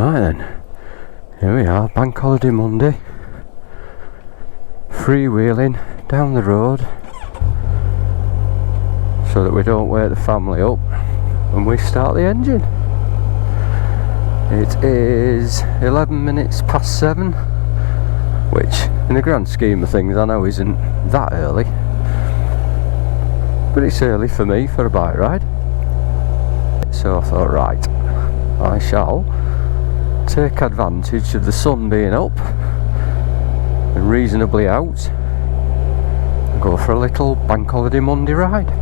Right then, here we are, Bank Holiday Monday, freewheeling down the road so that we don't wake the family up when we start the engine. It is 11 minutes past 7, which in the grand scheme of things I know isn't that early, but it's early for me for a bike ride. So I thought, right, I shall take advantage of the sun being up and reasonably out and go for a little Bank Holiday Monday ride.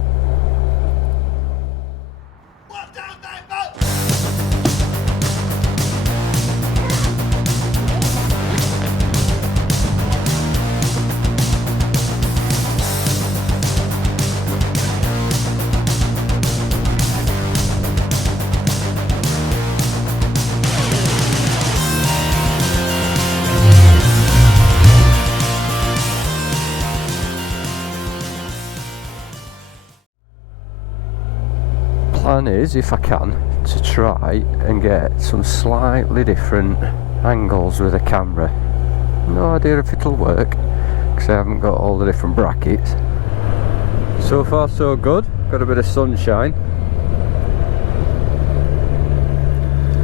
Plan is, if I can, to try and get some slightly different angles with the camera. No idea if it'll work because I haven't got all the different brackets. So far so good, got a bit of sunshine,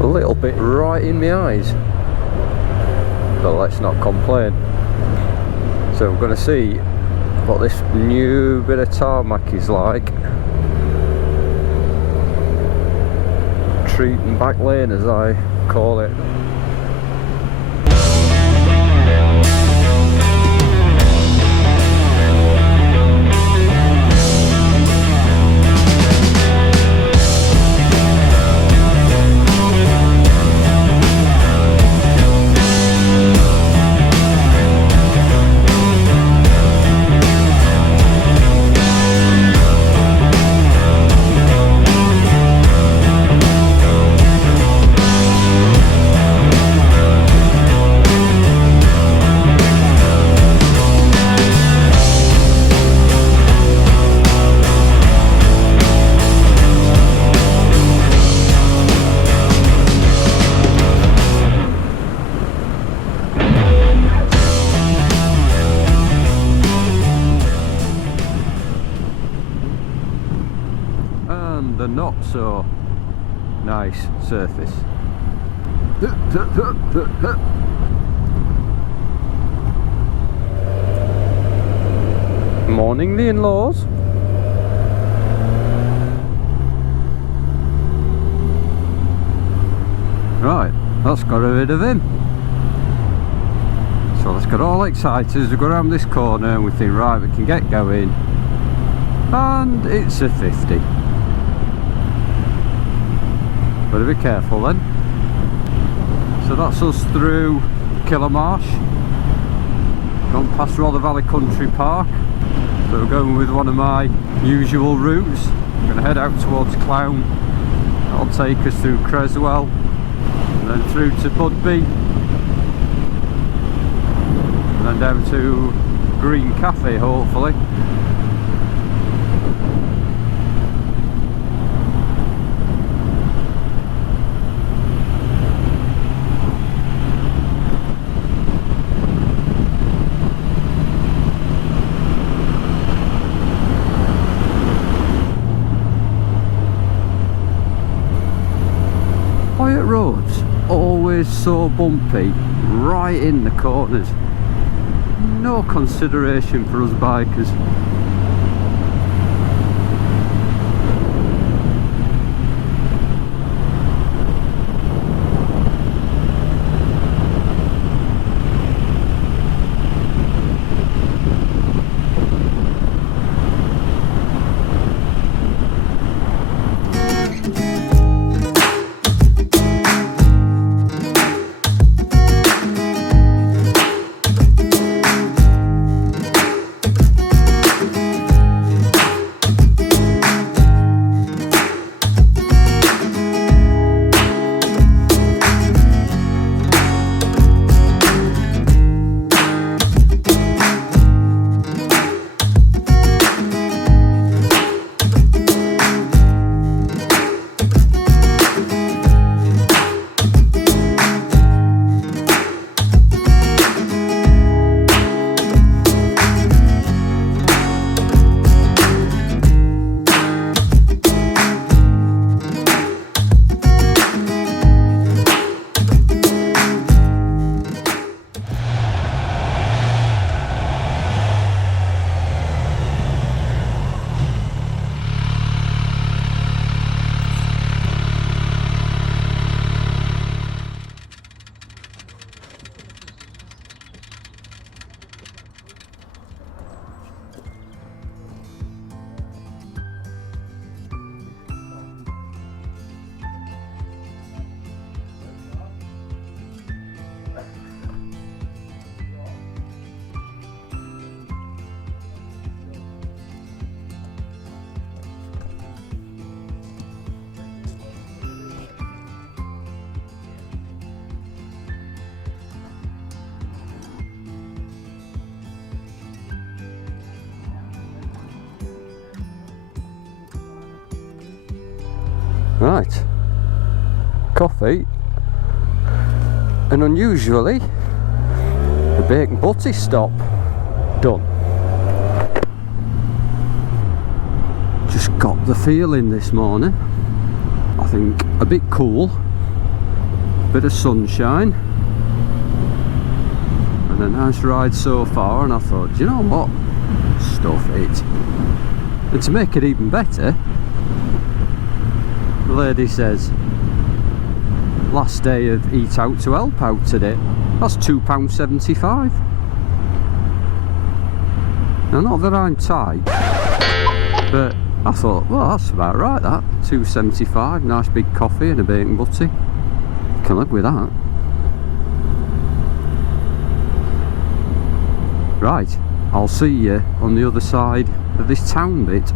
a little bit right in my eyes, but let's not complain. So we're going to see what this new bit of tarmac is like. Street and back lane, as I call it. The not so nice surface. Morning, the in-laws. Right, that's got rid of him. So let's get all excited as we go around this corner and we think, right, we can get going. And it's a 50. Better be careful then. So that's us through Killarmarsh, gone past Rother Valley Country Park. So we're going with one of my usual routes. I'm going to head out towards Clown. That'll take us through Creswell and then through to Budby and then down to Green Cafe, hopefully. Quiet roads, always so bumpy, right in the corners. No consideration for us bikers. Right, coffee, and unusually the bacon butty stop done. Just got the feeling this morning, I think a bit cool, bit of sunshine, and a nice ride so far, and I thought, do you know what, stuff it. And to make it even better, the lady says, last day of Eat Out to Help Out today. That's £2.75. Now, not that I'm tight, but I thought, well, that's about right, that. £2.75, nice big coffee and a bacon butty. Can live with that. Right, I'll see you on the other side of this town bit.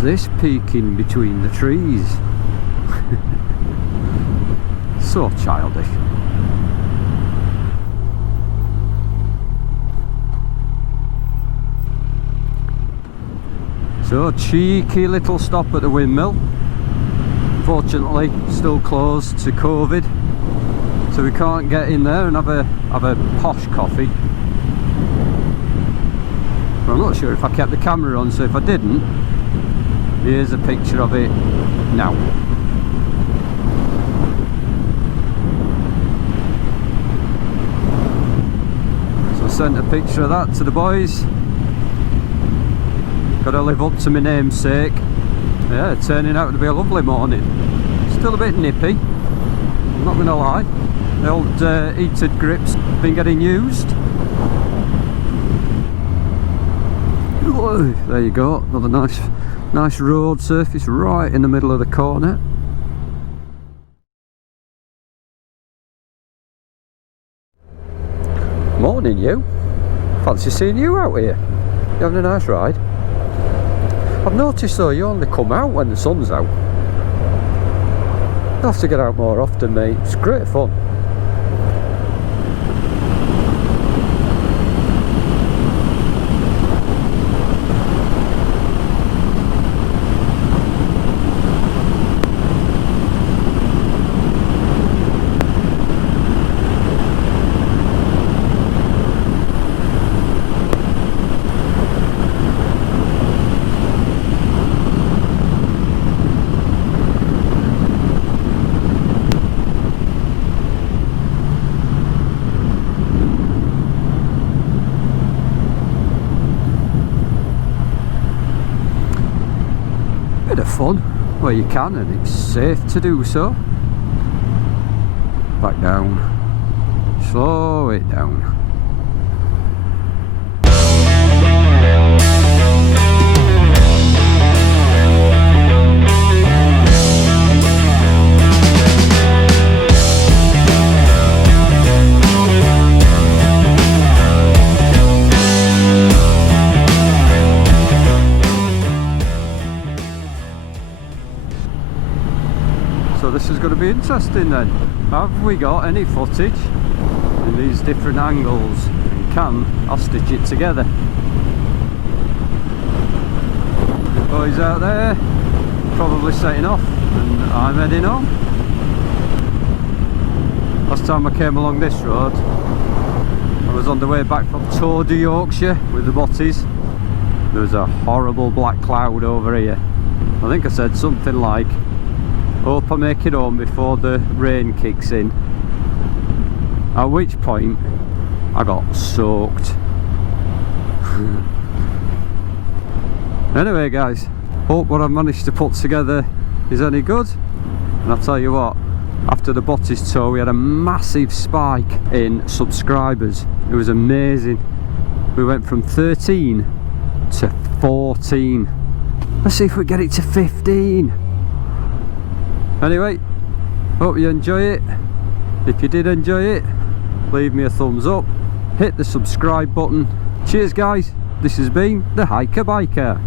This peeking between the trees. So childish. So cheeky little stop at the windmill. Fortunately still closed to COVID, so we can't get in there and have a posh coffee. But I'm not sure if I kept the camera on, so if I didn't, here's a picture of it now. So I sent a picture of that to the boys. Gotta live up to my namesake. Yeah, turning out to be a lovely morning. Still a bit nippy, I'm not gonna lie. The old heated grips been getting used. Whoa, there you go, another nice road surface right in the middle of the corner. Morning, you. Fancy seeing you out here. You having a nice ride? I've noticed though you only come out when the sun's out. You have to get out more often, mate. It's great fun. Bit of fun where you can, and it's safe to do so. Back down, slow it down. So this is going to be interesting then. Have we got any footage in these different angles? And can I stitch it together? Boys out there probably setting off, and I'm heading home. Last time I came along this road, I was on the way back from Tour de Yorkshire with the botties. There was a horrible black cloud over here. I think I said something like, hope I make it home before the rain kicks in. At which point I got soaked. Anyway guys, hope what I've managed to put together is any good. And I'll tell you what, after the Bottis tour we had a massive spike in subscribers. It was amazing. We went from 13 to 14. Let's see if we get it to 15. Anyway, hope you enjoy it. If you did enjoy it, leave me a thumbs up, hit the subscribe button. Cheers guys, this has been the Hiker Biker.